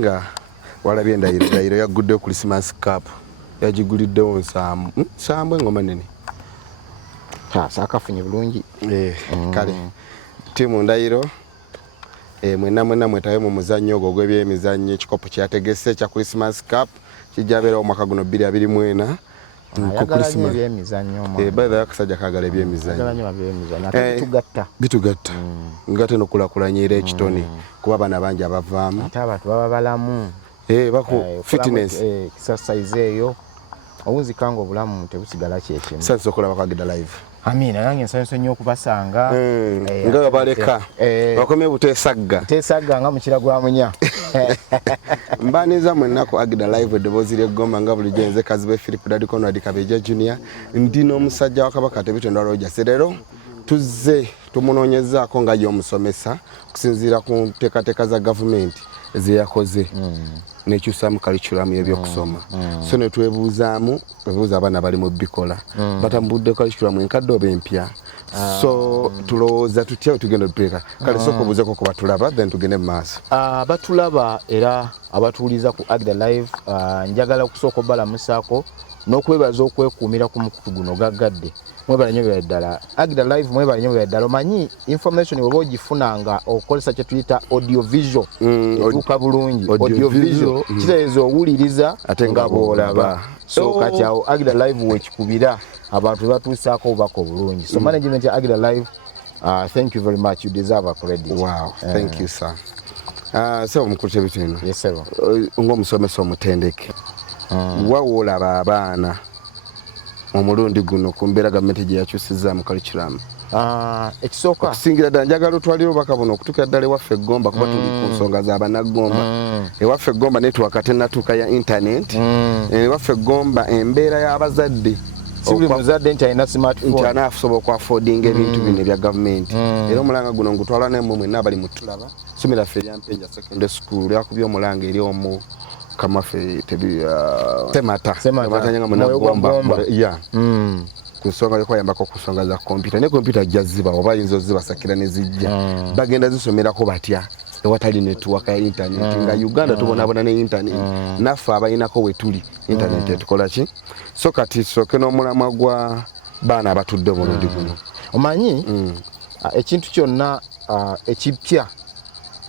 nga walabye endahiro yaguddeyo Christmas Cup yagiguliddewo nsambwe engoma nene saakafunye bulungi kale ttiimu ndahiro mwenna mwetabe mu muzannyo ogwo gw'ebyemizannyo ekikopo kyategese ekya Christmas Cup kijja beerawo omwaka guno 2024 baada yakasajja kagala ebyemizannyo bitugatta ngate n'okulakulanyira ekitone kuba abaana bangi abavaamu ate abantu baba balamu fitness exercise eyo obunzikanga obulamu tebusigala kyekimu sanso okulaba kwagida live amina nange nsanyusa nnyo okubasanga nga baleka bakomye buteesagga nga mukira gwa munya mbaniza mwennaku agida live eddoboozi ly'eggoma nga bulijjo nze kazibe Philip Daddy Conrad Kabeja Junior ndi n'omusajja wa Kabaka Tebitendo Rogers leero tuzze tumunoonyezaako nga y'omusomesa okusinziira ku nteekateeka za gavumenti ezeyakoze nekyusamu curriculum y'ebyokusoma so ne twebuuza abaana bali mu bikola batambudde curriculum enkadde oba empya so tulowooza tutya tugenda tuteeka kale sooka obuuzeko ku batulaba then tugende mu maaso batulaba era abatuuliza ku Agda Live njagala okusooka obbalamusaako n'okwebaza okwekuumira ku mukutu guno gaggadde mwebala nnyo bya ddala Agda Live mwebala nnyo bya ddala omanyi information oba ogifunanga okozesa kye tuyita audio visual etuuka bulungi audio visual kitegeeza owuliriza ate nga bw'olaba so kati awo Agda Live wekikubira abantu batuusaako obubaka obulungi so management ya Agda Live thank you very much, you deserve a credit. Wow, thank you sir. So mukulu Tebitendo, yes sir, ng'omusomesa omutendeke wawolaba abaana omulundi guno ku mbeera gavumenti gye yakyusizza mu curriculum ekisooka okusingira ddala njagala otwalire obubaka buno okutuukira ddala ewaffe Egomba kuba tuli ku nsonga z'abannagomba ewaffe Egomba network tennatuuka ya internet ewaffe Egomba embeera y'abazadde si buli muzadde nti alina smartphone anaasobola okwafoodinga ebintu bino ebya gavumenti era omulanga guno ngutwala nammwe mwenna abali mutulaba ssomero laffe eryampenja secondary school lyakubye omulanga eri omu kamafe tematanyanga munagomba ku nsonga yokwayambako ku nsonga za kompyuta ne kompyuta ajja ziba oba ayinza ozibasakira ne zijja bagenda zisomerako batya ewatali netiwaka ya intaneti nga Uganda tubonaabona ne intaneti naffe abayinako wetuli intaneti etukola ki so kati soke n'omulamwa gwa baana abatudde omulundi guno omanyi ekintu kyonna ekipya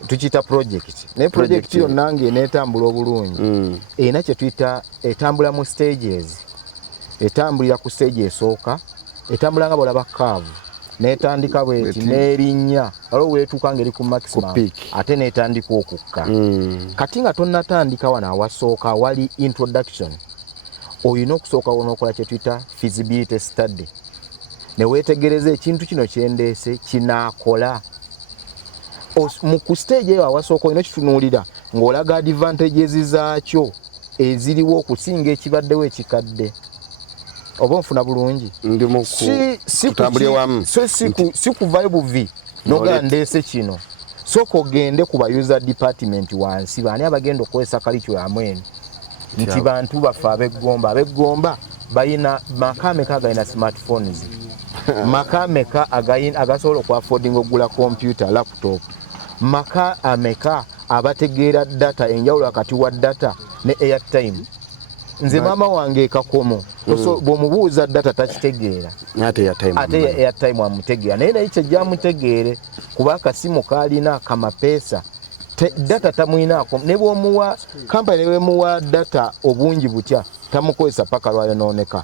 tukiyita project naye project yonna ng'eneetambula obulungi erina kye tuyita etambula mu stages etambulira ku stage esooka etambula nga bwolaba kaavu neetandika bweti n'erinnya waliwo weetuuka ng'eri ku maximum ate neetandika okukka kati nga tonnatandika wano awasooka wali introduction olina okusooka n'okola kye tuyita feasibility study ne weetegereza ekintu kino kyendeese kinaakola mu ku stage eyo awasooka olina kitunuulira ng'olaga advantages zaakyo eziriwo okusinga ekibaddewo ekikadde oba nfuna bulungi si kuvayo buvi nogaa ndeese kino sooka ogende ku bayuza department wansi baani abagenda okukozesa curriculum eno nti bantu baffe ab'Egomba balina maka ameka agalina smartphones maka ameka agasobola okwafoodinga okugula computer laptop maka ameka abategeera data enjawulo wakati wa data ne airtime nze maama wange ekakomo bw'omubuuza data takitegeera ate airtime amutegeera naye naye kyejja amutegeere kuba akasimu kaalina kamapeesa data tamwinaako ne bw'omuwa kampani ne bwemuwa data obungi butya tamukozesa paka lwayonooneka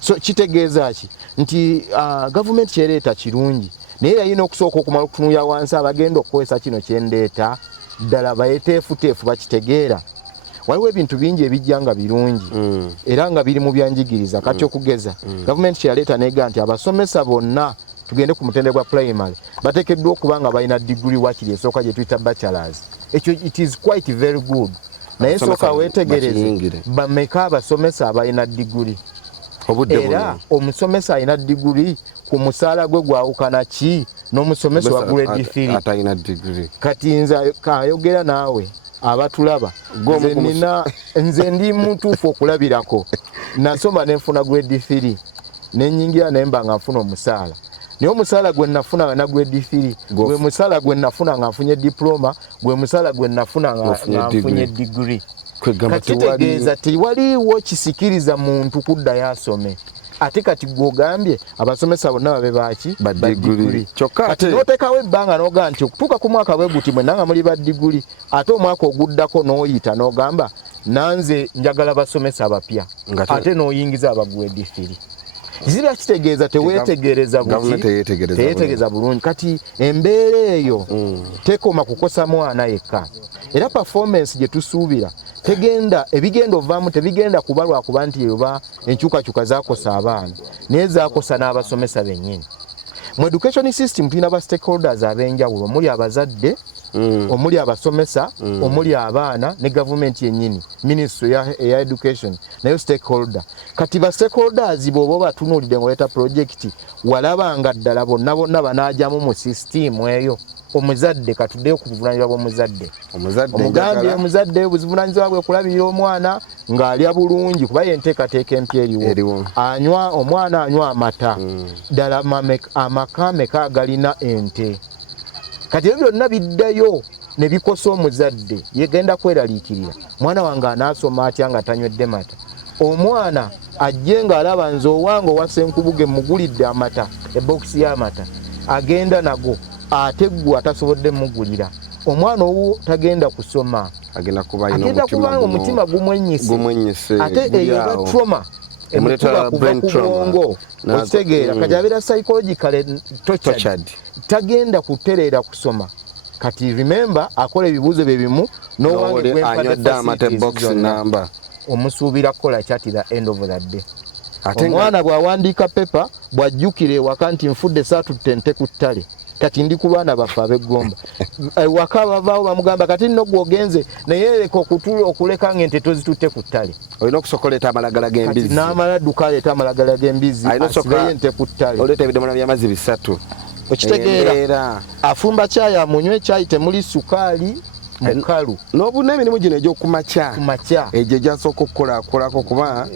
so kitegeeza ki nti gavumenti kyereeta kirungi naye yalina okusooka okumala okutunuulira wansi abagenda okukozesa kino kyendeeta ddala bayeteefuteefu bakitegeera waliwo ebintu bingi ebijja nga birungi era nga biri mu byanjigiriza kati okugeza gavumenti kyeyaleeta neega nti abasomesa bonna tugende ku mutendera gwa primary bateekeddwa okuba nga balina diguri wakiri esooka gye tuyita bachelors ekyo it is quite very good naye sooka weetegereze bameka abasomesa abalina diguri era omusomesa alina diguri ku musaala gwe gwawukana ki n'omusomesa wa grade 3 kati nze kayogera naawe abatulaba nze ndi mutuufu okulabirako nasoma nenfuna grade 3 nenyingira naye mba nga nfuna omusaala Niyo musala gwe nafuna na grade 3 gwe musala gwe nafuna nga nfunye diploma gwe musala gwe nafuna nga nfunye degree kitegeeza tewaliwo kisikiriza muntu kudda yasome ate kati gwogambye abasomesa bonna babe baki ba degree kati notekawo ebbanga noga nti okutuuka ku mwaka bwe guti mwe nanga muli ba degree ate omwaka oguddako n'oyita n'ogamba nanze njagala basomesa abapya ate n'oyingiza abagwedi 3 zira kitegeeza tewetegereza bulungi teyetegereza bulungi kati embeera eyo tekoma kukosa mwana yekka era performance gye tusuubira tegenda ebigenda ovaamu tebigenda kubalwa kuba nti yoba enkyukakyuka zakosa abaana naye zakosa n'abasomesa bennyini mu education system tulina ba stakeholders ab'enjawulo omuli abazadde omuli abasomesa omuli abaana ne gavumenti yennyini ministry ya education nayo stakeholder kati ba stakeholders bw'oba batunuulidde ng'oleeta project walabanga ddala bonna banaajamu mu system eyo omuzadde katuddeyo ku buvunaanyizibwa bw'omuzadde omugambye omuzadde obuzivunaanyizibwa bwe kulabirira omwana ng'alya bulungi kuba yenteekateeka empya eriwo omwana anywa amata ddala amaka meka agalina ente kati ebyo byonna biddayo ne bikosa omuzadde yegenda kweraliikirira mwana wange anaasoma atya nga tanywedde mata omwana ajje ng'alaba nze owange owa Ssenkubuge mugulidde amata ebokisi y'amata agenda nago ate ggwe atasobodde mugulira omwana owo tagenda kusoma agenda kuba omutima gumwenyise ate eyo eba trauma emutuba kuva ku bwongo okitegeera kati abeera psychologically tortured tagenda kutereera kusoma kati remember akola ebibuuzo bye bimu n'owange gwempa omusuubira kukola kyatira end of the day omwana bw'awandiika pepa bw'ajjukira ewaka nti nfudde saatutte nte ku ttale kati ndi ku baana baffe ab'eggomba ewaka bavaawo bamugamba kati nno gw'ogenze naye leka okuleka ng'ente tozitutte ku ttale olina okusooka oleeta amalagala g'embizzi kati n'amala adduka aleeta amalagala g'embizzi asigayo ente ku ttale oleeta ebidomola by'amazzi 3 okitegeera afumba kyayi amunywa ekyayi temuli sukaali mukalu n'obuna emirimu gino egy'okumakya egyo egyasooka okukolako kuba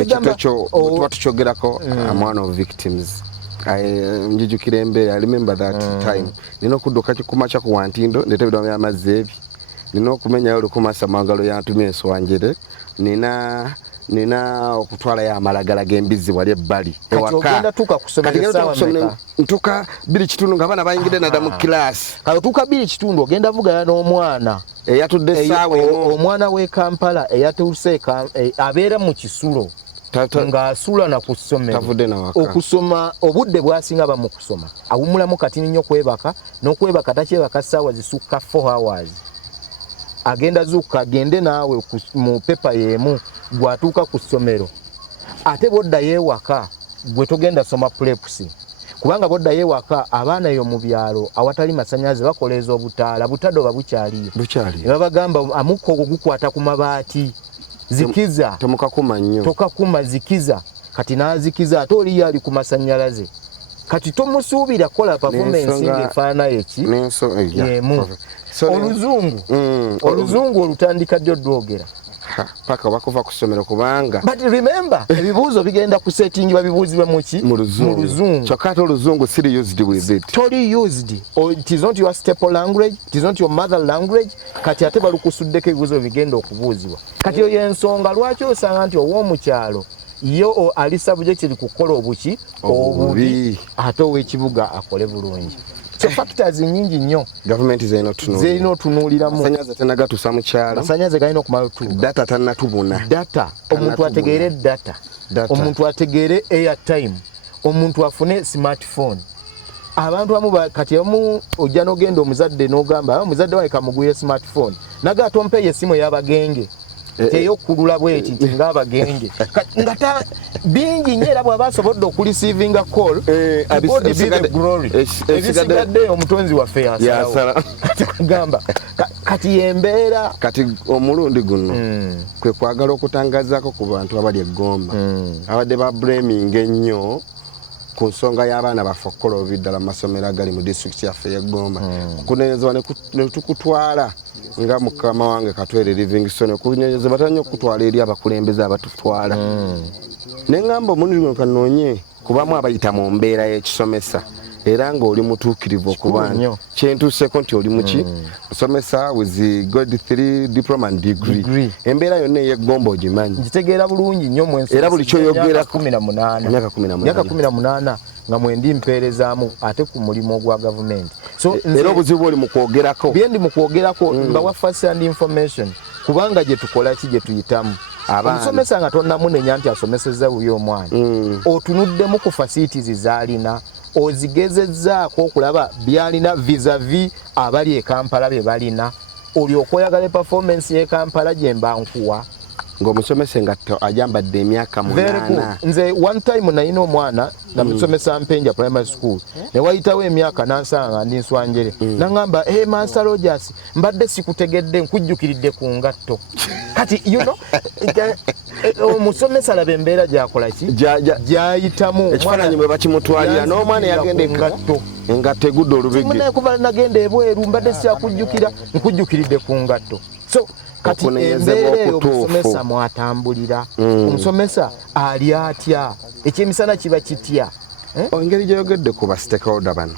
ekito kyo tuba tukyogerako one of victims njijukira embeera I remember that time nina okudduka kumakya ku wantindo ndeeta ebidomola by'amazzi ebyo nina okumenyayo olukumasa mangalo yantumya enswanjere nina okutwalayo amalagala g'embizzi wali ebbali ewaka ntuka 2:00 nga abaana bayingidde nadda mu kilaasi kati otuuka 2:00 ogenda vugana n'omwana eyatudde essaawa omwana w'e Kampala eyatuuse abeera mu kisulo ng'asula na ku ssomero okusoma obudde bwasinga ba mu kusoma awumulamu kati nnyo kwebaka n'okwebaka takyebaka ssaawa zisukka 4 hours agenda zuuka agende naawe mu pepa y'emu gwatuuka ku ssomero ate boddayo ewaka gwe togenda soma prepusi kubanga boddayo ewaka abaana eyo mu byalo awatali masannyalaze bakoleeza obutaala butadoba bukyaliyo ne babagamba amukka ogwo gukwata ku mabaati zikiza tomukakuma nnyo tokakuma zikiza kati n'azikiza ate oliyo ali ku masannyalaze kati tomusuubira kola performance ng'efaanayo ki yemu oluzungu olutandika ddi odwogera paka bakuva ku ssomero kubanga but remember ebibuuzo bigenda kusetingibwa bibuuzibwe muki mu luzungu kyokka ate oluzungu siri used with it totally used it is not your staple language it is not your mother language kati ate balukusuddeko ebibuuzo bigenda okubuuzibwa kati eyo y'ensonga lwaki osanga nti ow'omukyalo yo ali subject eri kukola obubi ate ow'ekibuga akole bulungi so factors nyingi nnyo gavumenti zirina otunuuliramu masannyalaze tenagatuusa mu kyalo masannyalaze galina okumala otuuka data tannatubuna data omuntu ategeere data omuntu ategeere airtime omuntu afune smartphone abantu amu kati omu ojja n'ogenda omuzadde n'ogamba omuzadde wawe kamuguye smartphone naga atompeyo essimu ey'abagenge teyokulula bweti nti ng'abagenge nga bingi nnyo era bw'aba asobodde okulisiivinga call ebisigadde omutonzi waffe yasalawo gamba kati yembeera kati omulundi guno kwe kwagala okutangazaako ku bantu abali eggomba abadde ba blaming ennyo ku nsonga y'abaana baffe okukola obubi ddala mu masomero agali mu disitulikiti yaffe y'eggomba kunenyezebwa ne tukutwala nga mukama wange Katwere Livingstone okunyonyezebwa batannyo okutwala eri abakulembeze abatutwala ne ngamba omulimu kanoonye kubamu abayita mu mbeera y'ekisomesa era ng'oli mutuukirivu okuba kyentuuseko nti oli muki musomesa with grade 3 diploma and degree embeera yonna ey'eggomba ogimanyi ngitegeera bulungi nnyo mwensi era buli kyoyogerako myaka 18 nga mwendi mpeerezaamu ate ku mulimu ogwa gavumenti era obuzibu oli mu kwogerako byendi mu kwogerako mbawa first hand information kubanga gye tukola ki gye tuyitamu omusomesa nga tonnamunenya nti asomesezza buli omwana otunuddemu ku facilities zaalina ozigezezzaako okulaba byalina vis-a-vis abali e Kampala bye balina olyoka oyagala performance y'e Kampala gye mba nkuwa ng'omusomesa nga ajambadde emyaka 8 nze one time nalina omwana namusomesa Mpenja primary school ne wayitawo emyaka nansanga ndi Nswanjere nangamba Master Rogers mbadde sikutegedde nkujjukiridde ku ngatto kati you know omusomesa labe embeera gyakola ki gyayitamu ekifaananyi bwe bakimutwalira n'omwana yagenda engatto egudde olubege kuba nagenda ebweru mbadde sikyakujjukira nkujjukiridde ku ngatto so kati embeera eyo omusomesa mwatambulira omusomesa ali atya ekyemisana kiba kitya engeri gyeyogedde ku ba stakeholder bano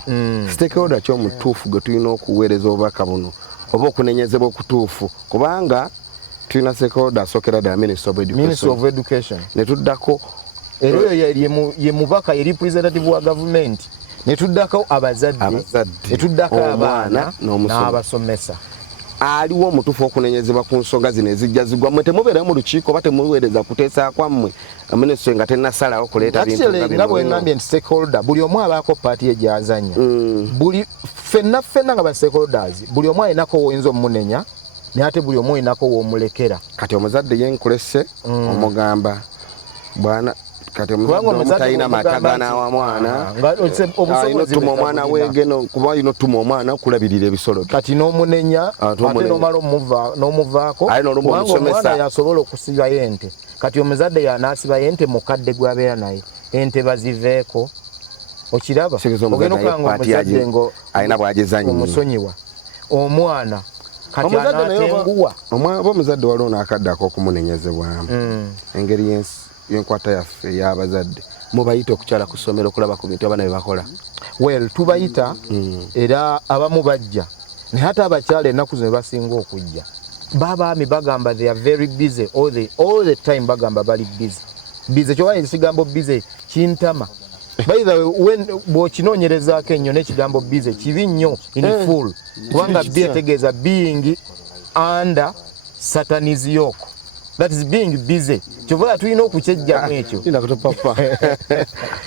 stakeholder kyomutuufu gwe tulina okuweereza obubaka buno oba okunenyezebwa okutuufu kubanga tulina stakeholder asookera ddala Ministry of Education ne tuddako era oyo ye mubaka ye representative wa gavumenti ne tuddako abazadde ne tuddako abaana n'abasomesa aliwo omutuufu okunenyezebwa ku nsonga zino ezijja zigwa mmwe temubeerayo mu lukiiko oba temuweereza kuteesa kwammwe minisitule nga tennasalawo kuleeta bintu nga bwe ngambye nti stakeholder buli omu abaako paati ye gy'azannya buli ffenna nga ba stakeholders buli omu alinako woyinza omunenya naye ate buli omu olinako woomulekera kati omuzadde yenkulese omugamba bwana kati omutalina matagana wa mwana alina otuma omwana weegeno kuba alina otuma omwana okulabirira ebisolo kati n'omunenya ate n'omala n'omuvaako kubanga omwana yasobola okusibayo ente kati omuzadde yanaasibayo ente mukadde gwabeera naye ente baziveeko okiraba ogenda okanga omuzadde ngo alina bwagizannya omusonyiwa omwana kati anatenguwa oba omuzadde waliwo n'akadde ak'okumunenyezebwamu engeri yenkwata yaffe y'abazadde mubayita okukyala ku ssomero okulaba ku bintu abaana bye bakola tubayita era abamu bajja naye ate abakyala ennaku zino basinga okujja babaami bagamba they are very busy all the time bagamba bali busy kyowanye ekigambo busy kintama by the way bw'okinoonyerezaako ennyo n'ekigambo busy kibi nnyo in full kubanga byetegeeza being under Satan's yoke. That is being busy. Chovola tulina okukyejjamu ekyo. Tinda kutopapa.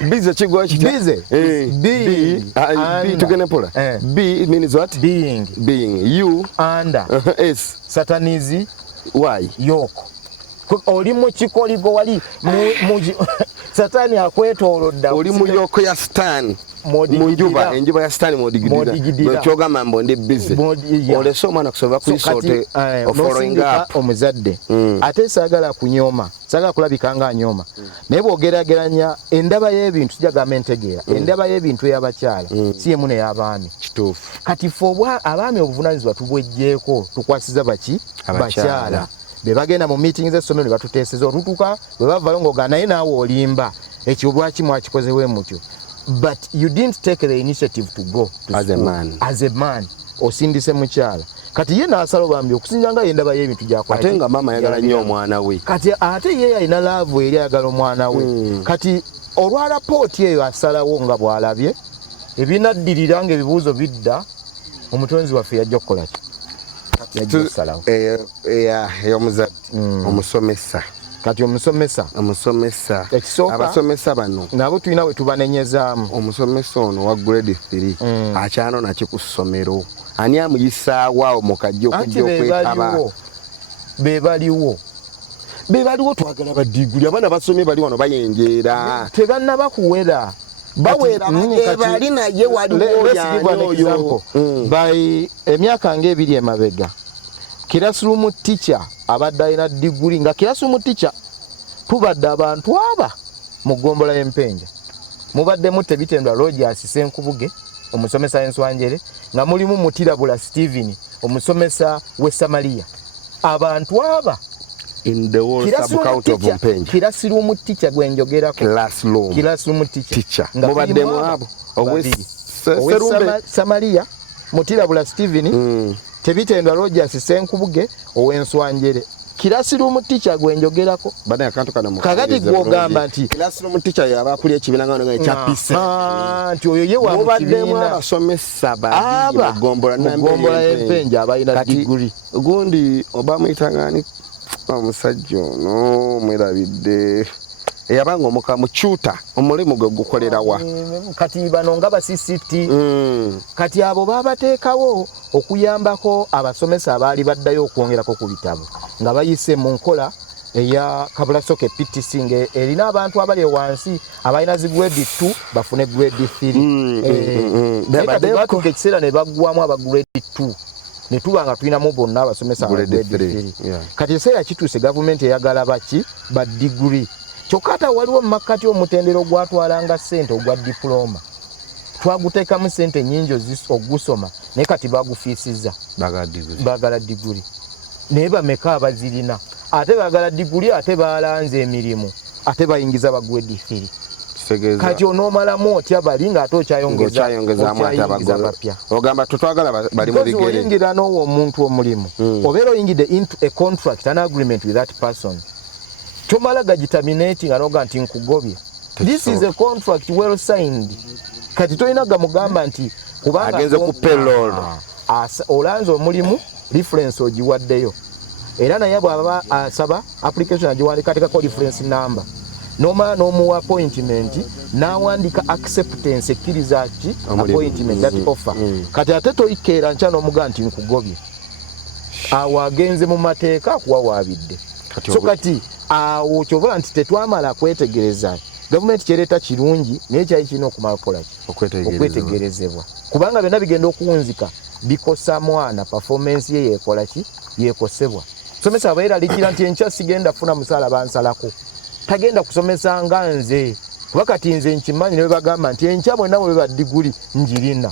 Busy kigwa kitya? Busy. B tugene pola. B means what? Being. You under. S. Satanizi. Why? Yoko. Oli mu kikoligo wali Satani akwetoolodda. Oli mu yoko ya Satan. Munjuba enjuba ya Stan modigidira kyogamba mbo ndi busy olese omwana kusobola kuyisote following up omuzadde ate saagala kunyoma saagala kulabika nga anyoma naye bwogerageranya endaba y'ebintu tujagamba entegeera endaba y'ebintu y'abakyala si yemu n'ey'abaami kituufu kati ffe abaami obuvunaanyizibwa tubwejjeeko tukwasiza baki bakyala be bagenda mu meetings essomero ne batuteeseza otutuka bwe bavayo ng'ogaa naye naawe olimba ekyo lwaki mwakikozewe mutyo. But you didn't take the initiative to go to as school. a man osindise mukyala kati ye n'asala bambi okusinja nga yendaba y'ebintu gyakola ate nga mama yagala nnyo omwana we kati ate ye alina laavu eri ayagala omwana we kati olwa lapooti eyo asalawo nga bw'alabye ebinaddirira nga ebibuuzo bidda omutonzi waffe yajja okukola ki yajja okusalawo ey'omuzadde omusomesa kati omusomesa abasomesa bano nabo tulina we tubanenyezaamu omusomesa ono wa grade 3 akyano naki ku ssomero ani amuyisaawo mukajja okujja okwetaba bebaliwo twagala badiguli abaana basomye bali wano bayenjeera tebannaba kuwera bawera bali naye waliwo by emyaka ng'ebiri emabega classroom teacher abadde alina diguli nga classroom teacher tubadde abantu aba mu ggombola y'Empenja mubaddemu Tebitendwa Rogers Senkubuge omusomesa Enswanjere nga mulimu Mutirabula Steven omusomesa w'e Samaria abantu aba in the whole sub-county of Mpenja classroom teacher gwenjogerako classroom teacher mubaddemu abo Samaria Mutirabula Steven Tebitendwa Rogers Senkubuge ow'Enswanjere Kirasirumu teacher gwenjogerako bana akantu kana kakati gwogamba nti Kirasirumu teacher yaba kuli ekibiina nga ekyapise nti oyo ye wa mubaddemu abasomesa babiri Gombola n'Empenja abalina degree gundi obamuyitangani omusajja ono mwerabidde eyabanga omukamu chuta omulimu gwe gukolerawa kati bano nga basisiti kati abo babateekawo okuyambako abasomesa abaali baddayo okwongerako ku bitabo nga bayise mu nkola eya Kabulasoke PTC nge erina abantu abali wansi abalina zi grade 2 bafune grade 3 batuka ekiseera ne baggwamu aba grade 2 ne tubanga tulinamu bonna abasomesa aba grade 3 kati ekiseera kituuse gavumenti eyagala baki ba degree kyokata waliwo makati omutendero gwatwalanga ssente ogwa diploma twaguteekamu ssente nnyingi ogusoma naye kati bagufiisizza bagala diguli naye bameka abazirina ate bagala diguli ate balanze emirimu ate bayingiza bagwedi 3 kati onoomalamu otya bali ng'ate okyayongezaamu bapya ogamba tetwagala bali mu bigere oyingira n'owo omuntu omulimu obeera oyingidde into a contract an agreement with that person tomala gagitaminating anoga nti nkugobye this is a contract well signed kati toyina gamugamba nti kubanga agenze ku payroll olanze omulimu reference ogiwaddeyo era naye bw'aba asaba application agiwandika ateekako reference number nomala n'omuwa appointment n'awandika acceptance ekkiriza ki appointment that offer kati ate toyikeera nkya n'omuga nti nkugobye awo agenze mu mateeka akuwawaabidde so kati awo kyobola nti tetwamala kwetegereza gavumenti kyereta kirungi naye kyali kirina okumala kukolaki okwetegerezebwa kubanga byonna bigenda okuwunzika bikosa mwana performance ye yekolaki yekosebwa somesa abaera likira nti enkya sigenda kufuna musaala bansalako tagenda kusomesa nga nze kuba kati nze nkimanyi ne bagamba nti enkya bwonna bwe ba diguli njirina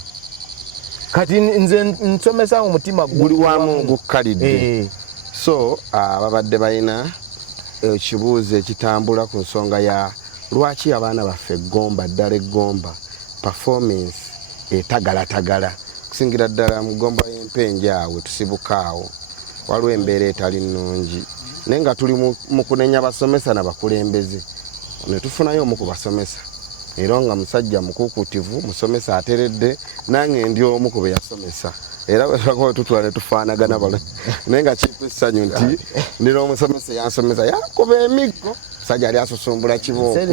kati nze nsomesa mu mutima guli wamu gukkalidde so babadde balina ekibuuzo ekitambula ku nsonga ya lwaki abaana baffe Gomba ddala Gomba performance etagalatagala kusingira ddala mu Gomba y'Empenja awo tusibukaawo waliwo embeera etali nnungi naye nga tuli mu kunenya basomesa n'abakulembeze ne tufunayo omu ku basomesa era nga musajja mukuukutivu musomesa ateredde nange ndi omu ku be yasomesa era bwe tutula ne tufaanagana balo naye nga kipa essanyu nti ndina omusomesa yansomesa yakuba emiggo musajja ali asusumbula kibooko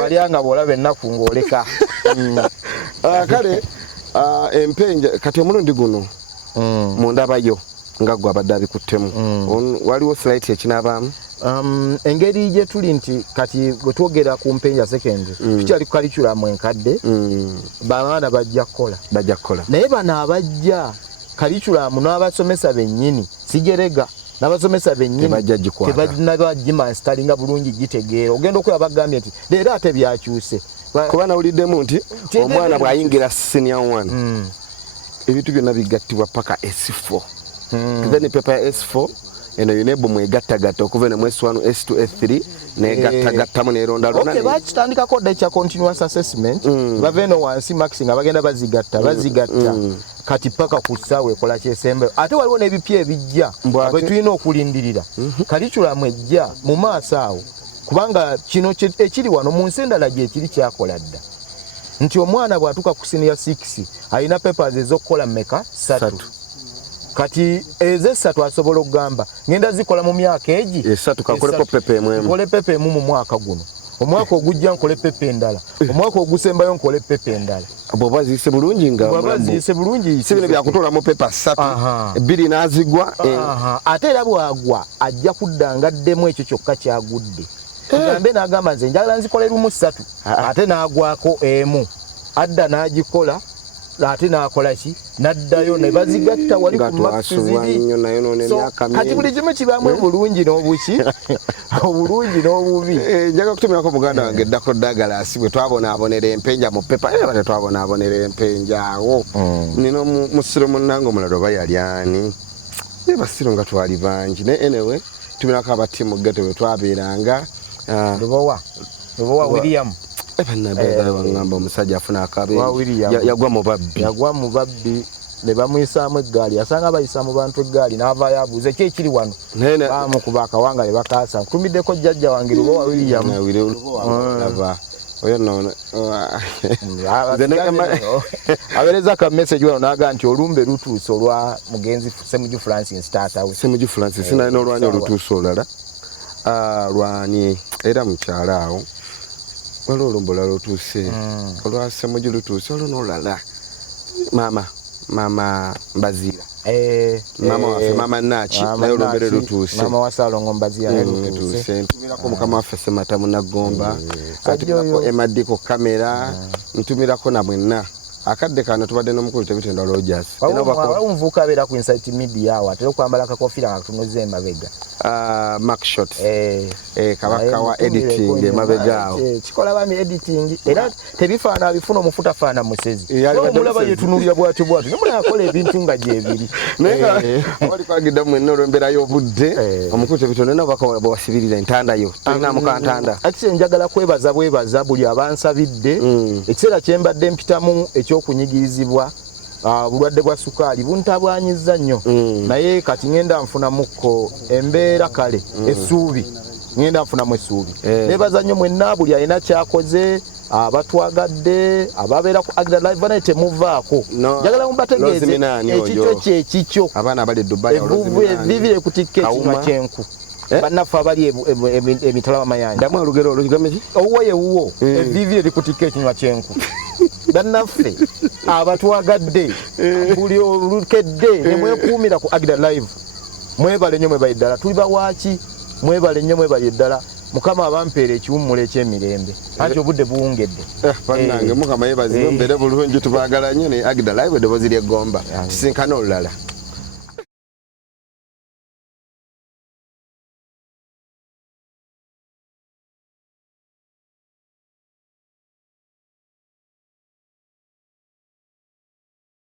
walyanga bw'olaba ennaku ng'oleka kale Empenja kati omulundi guno mu ndabayo nga gwe abadde abikuttemu waliwo slight ekinaabaamu engeri gye tuli nti kati bwe twogera ku Mpenja secondary tukyali ku curriculum enkadde babaana bajja kukola naye bano abajja curriculum n'abasomesa bennyini sigerega n'abasomesa bennyini tebagimasteringa bulungi gitegeera ogenda okuba bagambye nti leero ate byakyuse kuba nawuliddemu nti omwana bw'ayingira senior 1 ebintu byonna bigattibwa paka S4 then paper ya S4 eno yonebo mwegattagatta okuva ne S1 S2 S3 negattagattamu neronda lona okay bakitandikako dde kya continuous assessment baveno wansi maxing abagenda bazigatta kati paka ku ssaawa ekola kyesembe ate waliwo n'ebipya ebijja bwe tulina okulindirira curriculum ejja mu maaso awo kubanga kino ekiri wano mu nsi endala gye ekiri kyakola dda nti omwana bw'atuuka ku senior 6 alina papers ez'okukola mmeka 3 kati ez'essatu asobola okugamba ngenda zikola mu myaka egi esatu kakolepo pepe emu nkole pepe emu mu mwaka guno omwaka ogujja nkole pepe endala omwaka ogusembayo nkole pepe endala bw'oba ziyise bulungi nga si bino byakutola mu pepa 3 ebbiri n'azigwa ate era bwagwa ajja kuddanga addemu ekyo kyokka kyagudde gambe n'agamba nze njagala nzikole lumu 3 ate n'agwako emu adda n'agikola ate n'akola ki n'addayo ne bazigatta wali ku makisi ziri kati buli kimu kibaamu obulungi n'obuki obulungi n'obubi njaga kutumirako muganda wange eddako ddagala asibwe twabonaabonera Empenja mu pepa era bate twabonaabonera Empenja awo nina musiro munnange omulala oba yali ani naye basiro nga twali bangi naye anyway tumirako abatimu geto bwe twabeeranga Lubowa William Wangamba omusajja afuna akabe yagwa mu babbi ne bamuyisaamu eggaali yasanga bayisa mu bantu eggaali n'avaayo abuuze ki ekiri wano bamukuba akawanga ne bakaasa nkutumiddeko jjajja wange Lubowa William aweereza ka message wano n'aga nti olumbe lutuuse olwa mugenzi Ssemujju Francis taata we Ssemujju Francis nalina olwanyi olutuuse olulala lwani era mukyala awo waliwo olumbe olulala lutuuse olwa Ssemujju lutuuse olwo n'olulala mama Mbazira mama waffe mama Nachi naye olumbe lutuuse mama wa Salongo Mbazira lutuuse ntumirako mukama waffe Ssemata Munnagomba ntumirako Emadiko kamera ntumirako na mwenna akadde kano tubadde n'omukulu Tebitendwa Rogers omuvubuka abeera ku Insight Media awo atera okwambala akakofiira nga katunuza emabega Mark Shot kabaka wa editing emabega awo kikola bami editing era tebifaana bifuna omufutafaana musezi omulaba yetunulira bwatyo nomulaba akola ebintu nga gyebiri naye abali kwagidda mwenna olw'embeera y'obudde omukulu Tebitendwa nabo bwasibirira entanda yo tulinamu kantanda ati njagala kwebaza buli abansabidde ekiseera kye mbadde mpitamu ekyokunyigirizibwa bulwadde bwa sukaali buntabwanyiza nnyo naye kati ngenda nfunamukko embeera kale essuubi ngenda nfunamu essuubi nebaza nnyo mwenna buli alina kyakoze abatwagadde ababeera ku Agda Live naye temuvaako njagala mubategeeze ekikyo kyekikyo abaana abali Dubai evivire ku tikka ekinywa kyenku bannaffe abali emitala w'amayanja ndamu olugero olugambe ki owuwo yewuwo evivire likutikka ekinywa kyenku bannaffe abatwagadde buli olukedde ne mwekuumira ku Agda Live mwebale nnyo mwebali ddala tuli bawaaki mwebale nnyo mwebali ddala Mukama abampeera ekiwummula eky'emirembe anti obudde buwungedde bannange Mukama yeebazibwe mbeere bulungi tubaagala nnyo ne Agda Live eddoboozi ly'eggomba tusinkane olulala